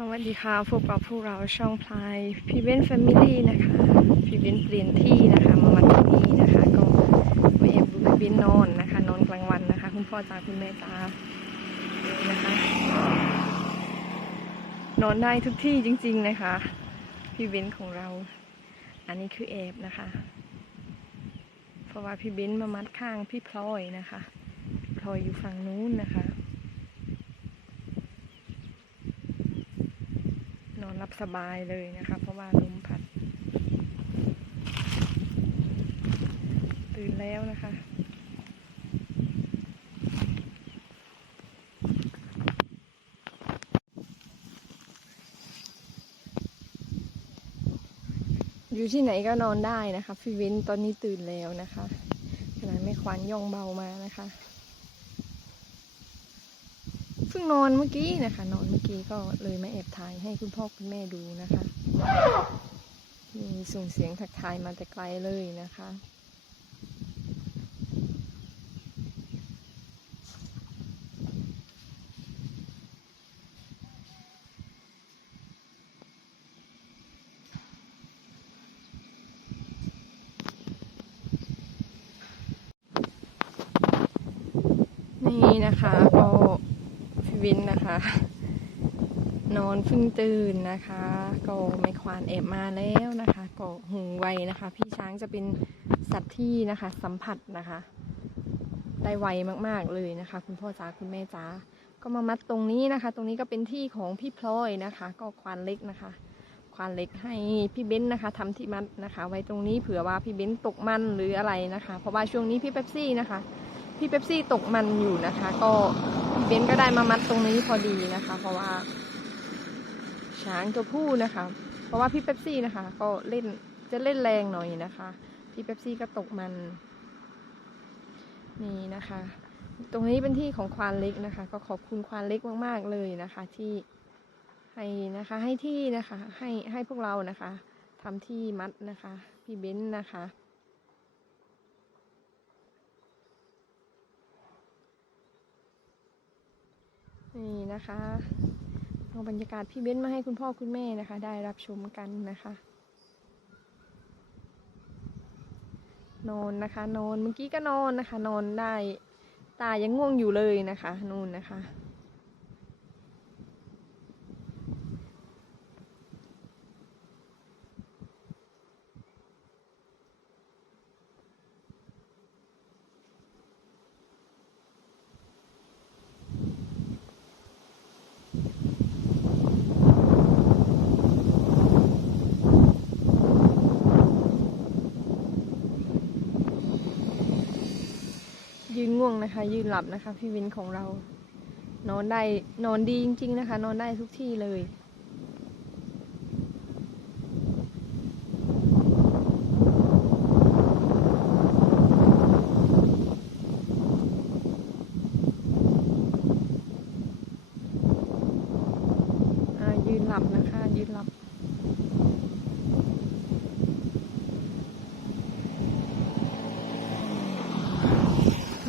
สวัสดีค่ะพบกับพวกเราช่องพลายพีเบนแฟมิลี่นะคะพีเบนเปลี่ยนที่นะคะมาวันที่นี่นะคะ ก็มาแอบดูพี่เบนนอนนะคะ นอนกลางวันนะคะ คุณพ่อจ้าคุณแม่จ้านะคะ นอนได้ทุกที่จริง ๆนะคะพีเบนของเรา อันนี้คือแอบนะคะ เพราะว่าพี่เบนมามัดข้างพี่พลอยนะคะพลอยอยู่ฝั่งนู้นนะคะ อนรับสบายเลยนะคะ เพราะว่าลมพัด ตื่นแล้วนะคะอยู่ที่ไหนก็นอนได้นะคะพี่เว้นตอนนี้ตื่นแล้วนะคะขณะแม่ควานย่องเบามานะคะ พิ่งนอนเมื่อกี้นะคะ นอนเมื่อกี้ก็เลยมาแอบถ่ายให้คุณพ่อคุณแม่ดูนะคะมีส่งเสียงทักทายมาแต่ไกลเลยนะคะ นี่นะคะก็ วินนะคะ นอนเพิ่งตื่นนะคะ ก็ไม่ควานแอบมาแล้วนะคะ ก็หูไวนะคะ พี่ช้างจะเป็นสัตว์ที่นะคะ สัมผัสนะคะ ได้ไวมากๆเลยนะคะ คุณพ่อจ๋าคุณแม่จ๋าก็มามัดตรงนี้นะคะ ตรงนี้ก็เป็นที่ของพี่พลอยนะคะ ก็ควานเล็กนะคะ ควานเล็กให้พี่เบ้นนะคะทำที่มัดนะคะ ไว้ตรงนี้เผื่อว่าพี่เบ้นตกมันหรืออะไรนะคะ เพราะว่าช่วงนี้พี่เป๊ปซี่นะคะ พี่เป๊ปซี่ตกมันอยู่นะคะ ก็ เบนก็ได้มามัดตรงนี้พอดีนะคะ เพราะว่า ช้างตัวผู้นะคะ เพราะว่าพี่เป๊ปซี่นะคะ ก็เล่นจะเล่นแรงหน่อยนะคะ พี่เป๊ปซี่ก็ตกมันนี่นะคะ ตรงนี้เป็นที่ของควานเล็กนะคะ ก็ขอบคุณควานเล็กมากๆเลยนะคะ ที่ให้นะคะ ให้ที่นะคะ ให้ให้พวกเรานะคะทำที่มัดนะคะ พี่เบนซ์นะคะ นี่นะคะเอาบรรยากาศพี่เบ้นมาให้คุณพ่อคุณแม่นะคะ ได้รับชมกันนะคะนอนนะคะนอนเมื่อกี้ก็นอนนะคะ นอนได้ตายังง่วงอยู่เลยนะคะนู่นนะคะ ยื นะคะ ยืนหลับนะคะ พี่วินของเรา นอนได้นอนดีจริง ๆ นะคะ นอนได้ทุกที่เลยยืนหลับนะคะ ยืนหลับ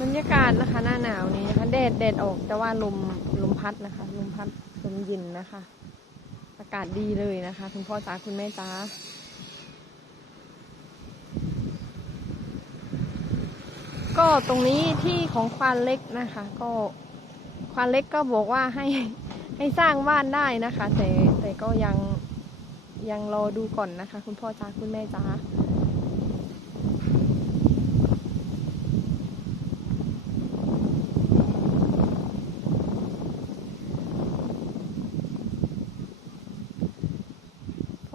รรยากาศนะคะหน้าหนาวนี้นะคะแดดแดดออกแต่ว่าลมลมพัดนะคะลมพัดลมเย็นนะคะ อากาศดีเลยนะคะ คุณพ่อจ๋าคุณแม่จ๋าก็ตรงนี้ที่ของควานเล็กนะคะ ก็ควานเล็กก็บอกว่าให้ให้สร้างบ้านได้นะคะ แต่แต่ก็ยังยังรอดูก่อนนะคะ คุณพ่อจ๋าคุณแม่จ๋า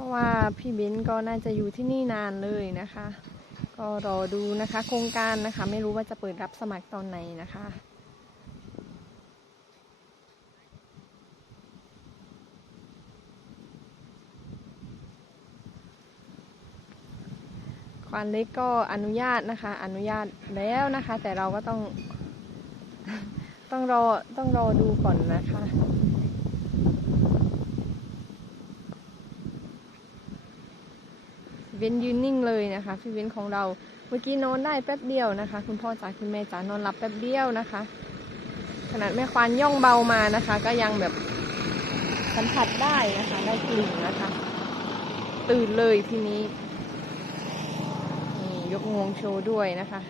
ราะว่าพี่เบนก็น่าจะอยู่ที่นี่นานเลยนะคะ ก็รอดูนะคะ โครงการนะคะ ไม่รู้ว่าจะเปิดรับสมัครตอนไหนนะคะควานเล็กก็อนุญาตนะคะ อนุญาตแล้วนะคะ แต่เราก็ต้องต้องรอต้องรอดูก่อนนะคะ ว้นยืนนิ่งเลยนะคะ พี่เว้นของเราเมื่อกี้นอนได้แป๊บเดียวนะคะ คุณพ่อจ๋าคุณแม่จ๋านอนหลับแป๊บเดียวนะคะ ขนาดแม่ควานย่องเบามานะคะ ก็ยังแบบสัมผัสได้นะคะ ได้กลิ่นนะคะ ตื่นเลยทีนี้นี่ยกงวงโชว์ด้วยนะคะ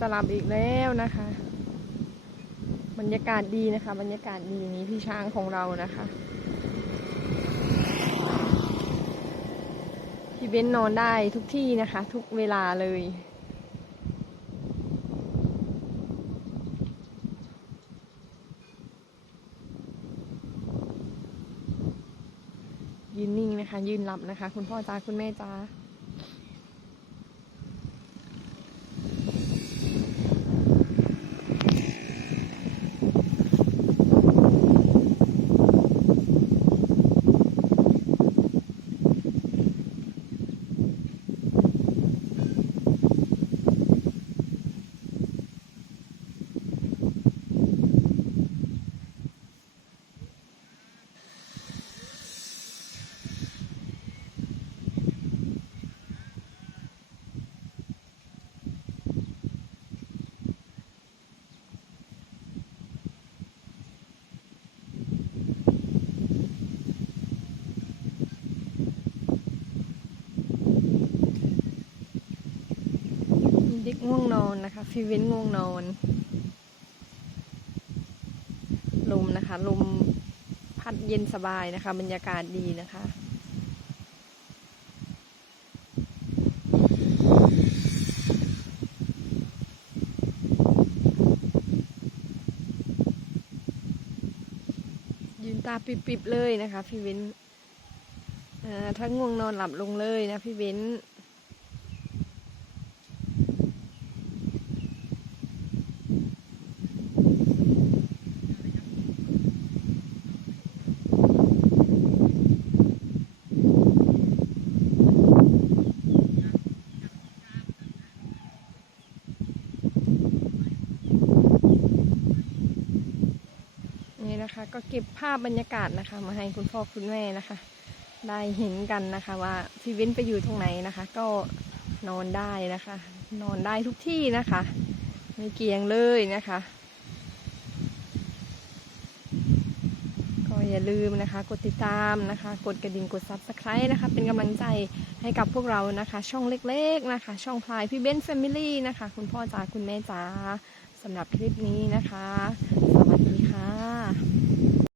จะหลับอีกแล้วนะคะ บรรยากาศดีนะคะ บรรยากาศดีนี้พี่ช้างของเรานะคะพี่เบ้นนอนได้ทุกที่นะคะ ทุกเวลาเลยยืนนิ่งนะคะ ยืนหลับนะคะ คุณพ่อจ้าคุณแม่จ้า เด็กง่วง นอนนะคะฟีเว้นง่วงนอน ลมนะคะ ลมพัดเย็นสบายนะคะ บรรยากาศดีนะคะยืนตาปิบๆเลยนะคะ พี่ว้นถ้าง่วงนอนหลับลงเลยนะพี่ว้น เก็บภาพบรรยากาศนะคะ มาให้คุณพ่อคุณแม่นะคะ ได้เห็นกันนะคะว่าพี่ว้นไปอยู่ตรงไหนนะคะ ก็นอนได้นะคะ นอนได้ทุกที่นะคะไม่เกียงเลยนะคะ ก็อย่าลืมนะคะ กดติดตามนะคะ กดกระดิ่งกด subscribe นะคะ เป็นกำลังใจให้กับพวกเรานะคะ ช่องเล็กๆนะคะ ช่องพลายพี่เบนแฟมิลี่นะคะ คุณพ่อจ๋าคุณแม่จ๋าสำหรับคลิปนี้นะคะ สวัสดีค่ะ